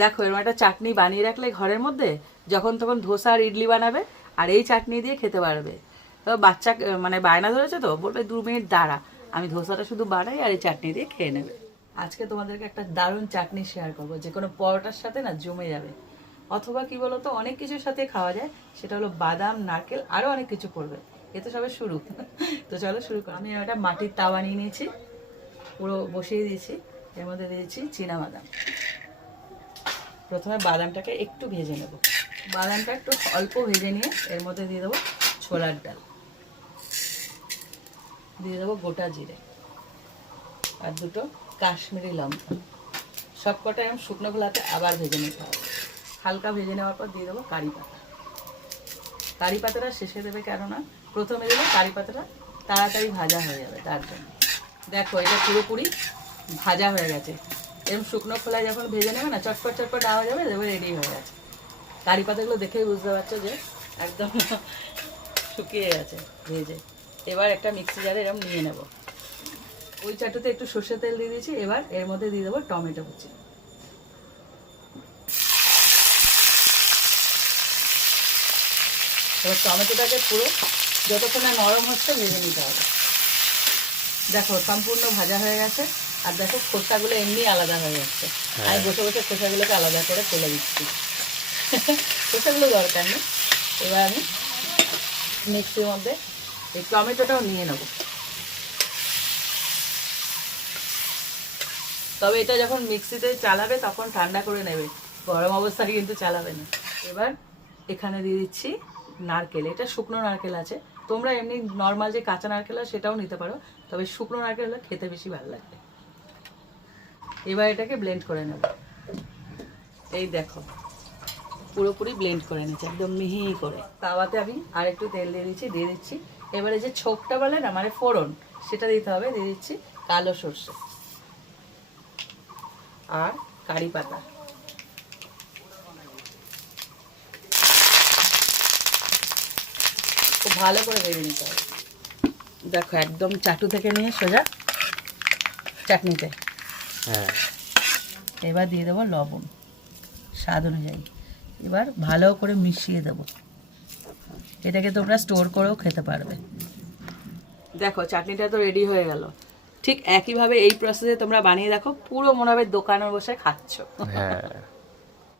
দেখো এরকম একটা চাটনি বানিয়ে রাখলে ঘরের মধ্যে যখন তখন ধোসা আর ইডলি বানাবে আর এই চাটনি দিয়ে খেতে পারবে। তো বাচ্চা মানে বায়না ধরেছে তো বলবে 2 মিনিট দাঁড়া, আমি ধোসাটা শুধু বানাই আর এই চাটনি দিয়ে খেয়ে নেবে। আজকে তোমাদেরকে একটা দারুণ চাটনি শেয়ার করবো, যে কোনো পরোটার সাথে না জমে যাবে। অথবা কি বলতো, অনেক কিছুর সাথে খাওয়া যায়, সেটা হলো বাদাম, নারকেল, আরও অনেক কিছু পড়বে। এ তো সবে শুরু। তো চলো শুরু করি। আমি একটা মাটির তাওয়া নিয়ে নিয়েছি, পুরো বসিয়ে দিয়েছি। এর মধ্যে দিয়েছি বাদাম। প্রথমে বাদামটাকে একটু ভেজে নেব। বাদামটা একটু অল্প ভেজে নিয়ে এর মধ্যে দিয়ে দেবো ছোলার ডাল, দিয়ে দেবো গোটা জিরে আর 2টো কাশ্মীরি লঙ্কা। সব কটা এরকম শুকনো খোলাতে আবার ভেজে নিতে হবে। হালকা ভেজে নেওয়ার পর দিয়ে দেবো কারি পাতা। কারি পাতাটা শেষে দেবে, কেননা প্রথমে দিলে কারি পাতাটা তাড়াতাড়ি ভাজা হয়ে যাবে, তার জন্য। দেখো এটা পুরোপুরি ভাজা হয়ে গেছে। এরকম শুকনো খোলায় যখন ভেজে নেবে না, চটপট চটপট আওয়াজ হবে, দেখবে রেডি হয়ে গেছে। কারি পাতাগুলো দেখেই বুঝতে পারছো যে একদম শুকিয়ে গেছে ভেজে। এবার একটা মিক্সি জারে এরকম নিয়ে নেব। ওই চাটুতে একটু সর্ষের তেল দিয়ে দিয়েছি। এবার এর মধ্যে দিয়ে দেবো টমেটো কুচি। এবার টমেটোটাকে পুরো যতক্ষণ না নরম হচ্ছে ভেজে নিতে হবে। দেখো সম্পূর্ণ ভাজা হয়ে গেছে। আর দেখো খোসাগুলো এমনি আলাদা হয়ে যাচ্ছে। আমি বসে বসে খোসাগুলোকে আলাদা করে ফেলে দিচ্ছি। খোসাগুলো দরকার নেই। এবার আমি মিক্সির মধ্যে এই টমেটোটাও নিয়ে নেব। তবে এটা যখন মিক্সিতে চালাবে তখন ঠান্ডা করে নেবে, গরম অবস্থায় কিন্তু চালাবে না। এবার এখানে দিয়ে দিচ্ছি নারকেল। এটা শুকনো নারকেল আছে, তোমরা এমনি নর্মাল যে কাঁচা নারকেল হয় সেটাও নিতে পারো, তবে শুকনো নারকেল হলে খেতে বেশি ভালো লাগবে। এবার এটাকে ব্লেন্ড করে নেব। এই দেখো পুরোপুরি ব্লেন্ড করে নিচ্ছি একদম মিহি করে। তাওয়াতে আমি আর একটু তেল দিয়ে দিচ্ছি। এবারে যে ছোকটা বলে না, মানে ফোড়ন, সেটা দিতে হবে। দিয়ে দিচ্ছি কালো সর্ষে আর কারি পাতা। খুব ভালো করে ভেজে নিতে হবে। দেখো একদম চাটু থেকে নিয়ে সোজা চাটনিতে। হ্যাঁ, এবার দিয়ে দেবো লবণ স্বাদ অনুযায়ী। এবার ভালো করে মিশিয়ে দেবো। এটাকে তোমরা স্টোর করেও খেতে পারবে। দেখো চাটনিটা তো রেডি হয়ে গেল। ঠিক একইভাবে এই প্রসেসে তোমরা বানিয়ে দেখো, পুরো মনে হবে দোকানে বসে খাচ্ছ। হ্যাঁ।